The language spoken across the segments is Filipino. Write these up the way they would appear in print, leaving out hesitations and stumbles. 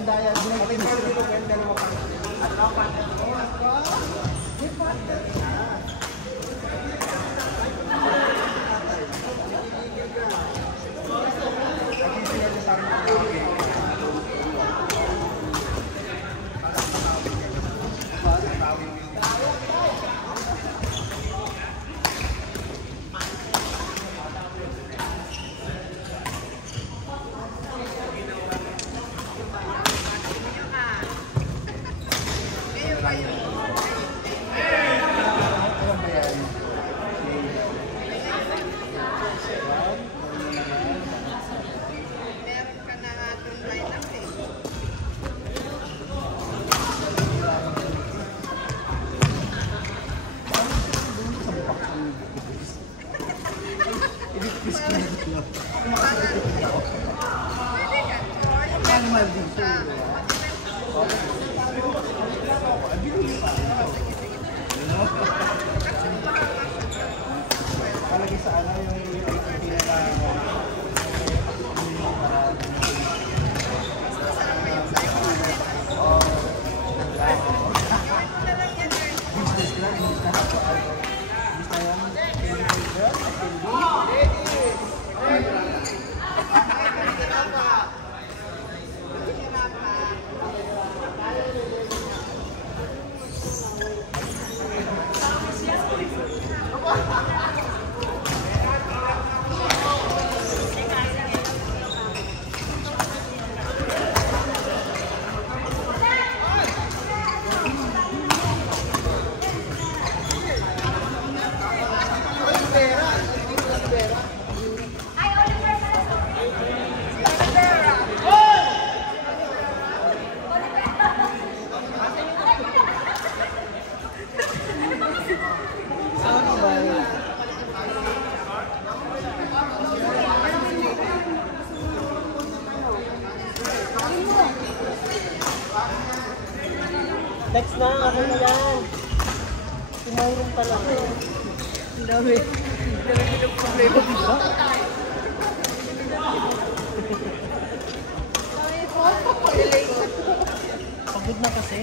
Andaya, next na, ako na yan. Tumurong talaga. Ang dami. Hindi na rin yung problema dito. Pagod na kasi.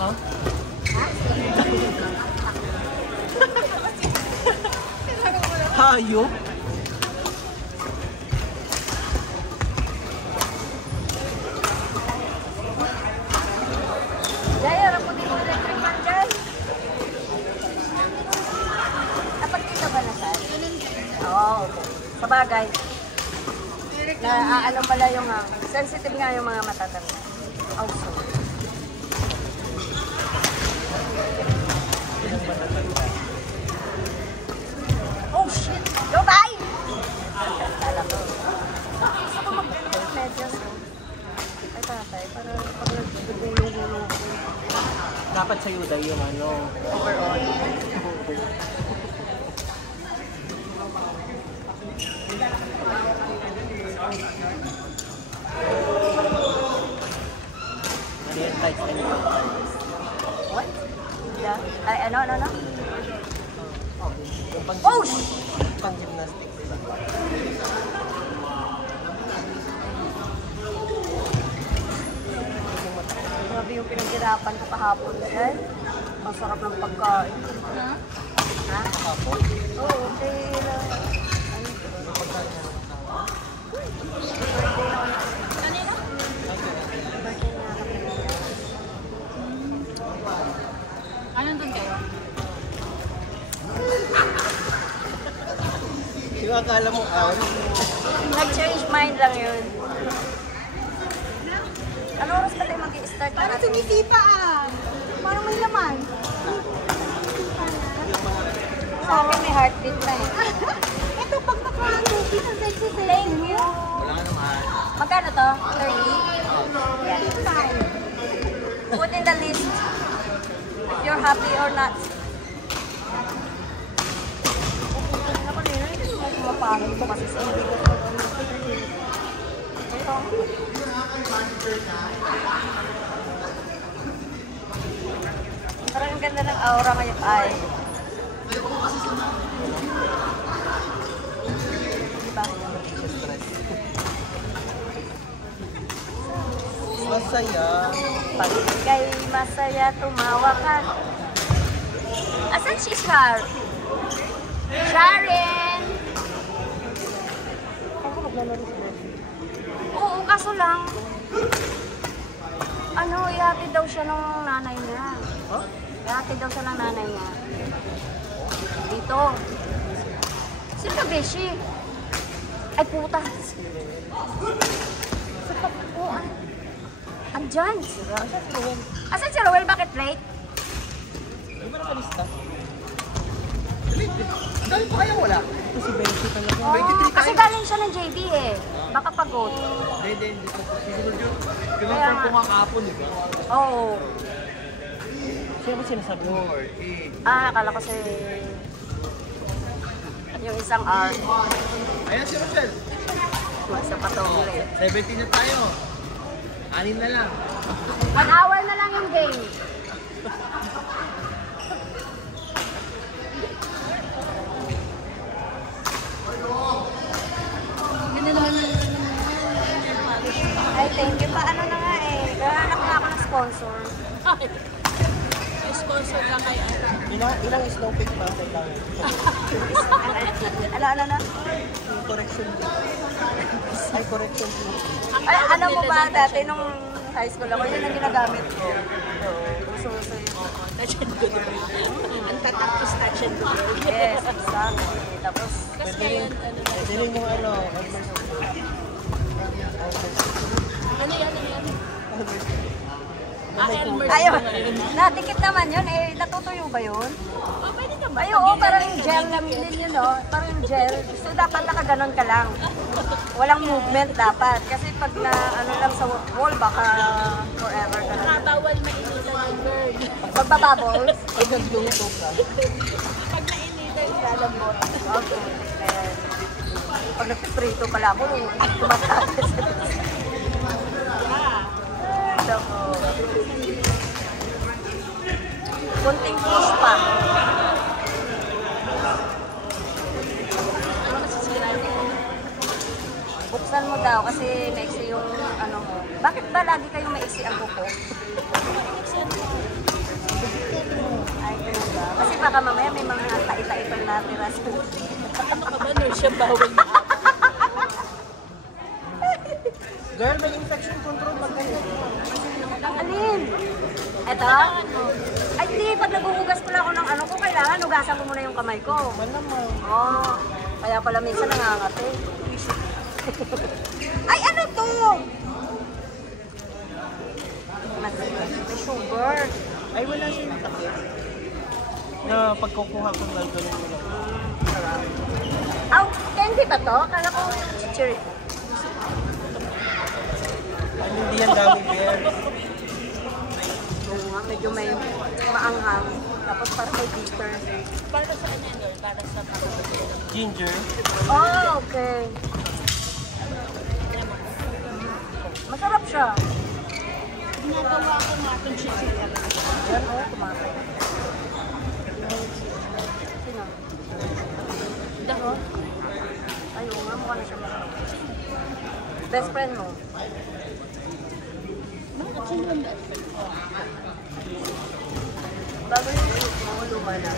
Ha? Hayop? Jaya, raputin mo electric fan dyan. Dapat kita ba na saan? Oo, okay. Sabagay. Ano pala yung sensitive nga yung mga matatanda. Also. Oh shit! Go bye! Alam mo. Gusto ko mag-medyas. Ay tatay, para pag nagulong-gulong. Dapat sa'yo daw yung ano. Overall. What? Yeah. Ay, ano? Oh! Pang gymnastics. Grabe yung pinaghirapan ko kahapon. Eh? Ang sarap ng pagkain. Ha? Ha? Kahapon? Oo, okay lang. Kanina? Anong doon kayo? Yung akala mo Nag-change mind lang yun. Ano oras pa tayo mag-i-start? Parang sumisipa ah. Parang may laman. Sa akin may heartbeat na eh. Ito pag nakuha ang cookies, ang sexy sa Thank you. wala ka naman. Magkano to? 30? Yan. Put in the list if you're happy or not. Ako nila, hindi ko mapangin ko kasi sa hindi ko. Ito. Parang ang ganda ng aura ngayon ay Diba? Masaya. Pag ika'y masaya, tumawa ka. Asan si Shar? Sharon! Ako maglalaro si Beshi. Oo, kaso lang, ano, ihatid daw siya ng nanay niya. Huh? Ihatid daw siya ng nanay niya. Dito. Sino ka, Beshi? Ay, puta. Oo, andyan. Asan si Rowel? Bakit late? Di ba nakalista? Dahil pa kaya wala? Ito si Beshi talaga. Oh, kasi galing siya ng JB eh. Baka pagod. Hindi ko siguro yun. Kaya Kinonfirm nga. ko nga kahapon, di ba? Oo. Sino ba sinasabi mo? Akala ko si... Yung isang R. Ayan si Rochelle. Sa patong eh. 17 na tayo. 6 na lang. 1 hour na lang yung game. Ay, thank you pa. Ano na nga eh. Naghahanap na ako ng sponsor. May sponsor ka kay ano. Ilang snow peak pa kailangan? Ano na? Yung correction. Ay, correction. Ay, alam mo ba dati nung high school ako, yun ang ginagamit ko. Uso-uso yun. Touch and go diba? Ang tatapos touch and go. Yes, exactly. Tapos, Kasi ngayon, ano na. Pwede rin yung ano, Ano yan? Elmer. ayun. Nadikit naman yun. Eh, natutuyo ba yun? Oh, pwede ka ba? Ay, oo, parang yung gel na milin yun, no? Parang yung gel. So, dapat nakaganon ka lang. Walang movement dapat. Kasi pag na, ano lang sa wall, baka forever ka na. Nakabawal mainitan ng girl. Pagbabubbles. pag nagluluto ka. Pag nainitan, lalambot. Okay. Ayan. Pag nagpiprito pala ako, tumatakas. Ito ko. Kunting push pa. Ano nasisiraan ko? Buksan mo daw kasi maiksi yung ano mo. Bakit ba lagi kayong maiksi ang kuko? Ay, ganun ba? Kasi baka mamaya may mga taita-itang natira sa Ano ka ba? Nurse siya bawal na ako. Girl, may infection control pag ganyan. Ang alin? Eto? Ay, hindi. Pag naguhugas pala ako ng ano ko, kailangan hugasan ko muna yung kamay ko. Malamang. Oh, kaya pala minsan nangangati. Ay, ano to? May sugar. Ay, wala siyang takip. Na pagkukuha ko lang ganun mo lang. Aw, candy ba to? Kala ko chichiri. Ay, hindi yan dami bear. Oo nga, medyo may maanghang. Tapos parang may bitter. Para sa ano yun, girl? Para sa pagkakas. Ginger. Oh, okay. Masarap siya. Ginagawa ko nga itong chichirya. Yan, oh, tumatay. Sino? Dahon. Ay, oo nga, mukha na siya masarap. Best friend mo? Bakit sinunod? Bago yung mga luma na.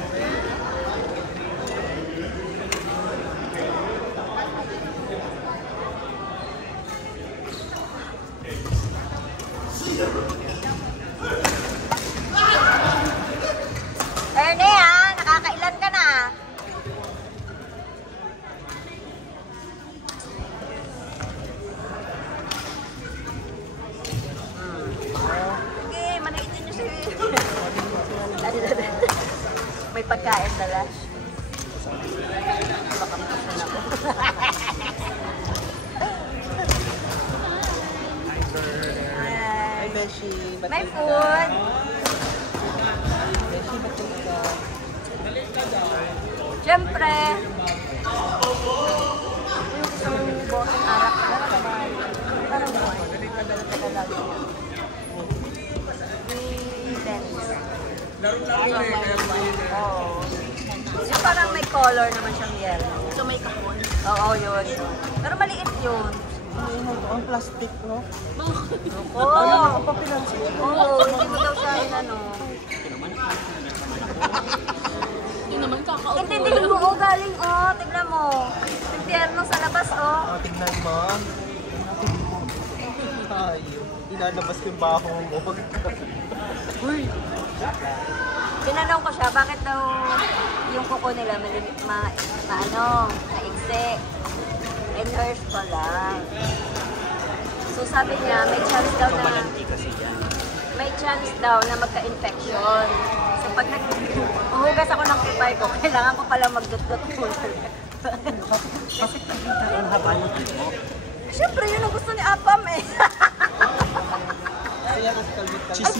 Erne ha, nakakailan ka na. Sige, manaitin niyo si... May pagkain dala. Baka makasin ako. Ay, Ay, Beshi. may food. Beshi, ba't ka? Siyempre. Yung isang boteng arak. Parang lagi yan. Dennis. Oo. color naman siyang yellow. So may kahon. Oo, yun. Pero maliit yun. Ang plastic, no? Oo. Ano nakapapilansin? Oo, hindi mo daw siya ano. Hindi naman kakaupo. Intindihin mo, oh, galing, oh. Tignan mo. Impyerno sa labas, oh. Tignan mo. Ay, inalabas ko yung baho mo. Uy! Tinanong ko siya, bakit daw yung kuko nila maigsi. And hers pala. So sabi niya, may chance daw na magka-infection. So pag hugas ako ng kupay ko, kailangan ko pala magdut-dut muna. Ang haba yung mo. Siyempre, yun ang gusto ni Apam eh. Kaya kasi kalbit ka. Ay,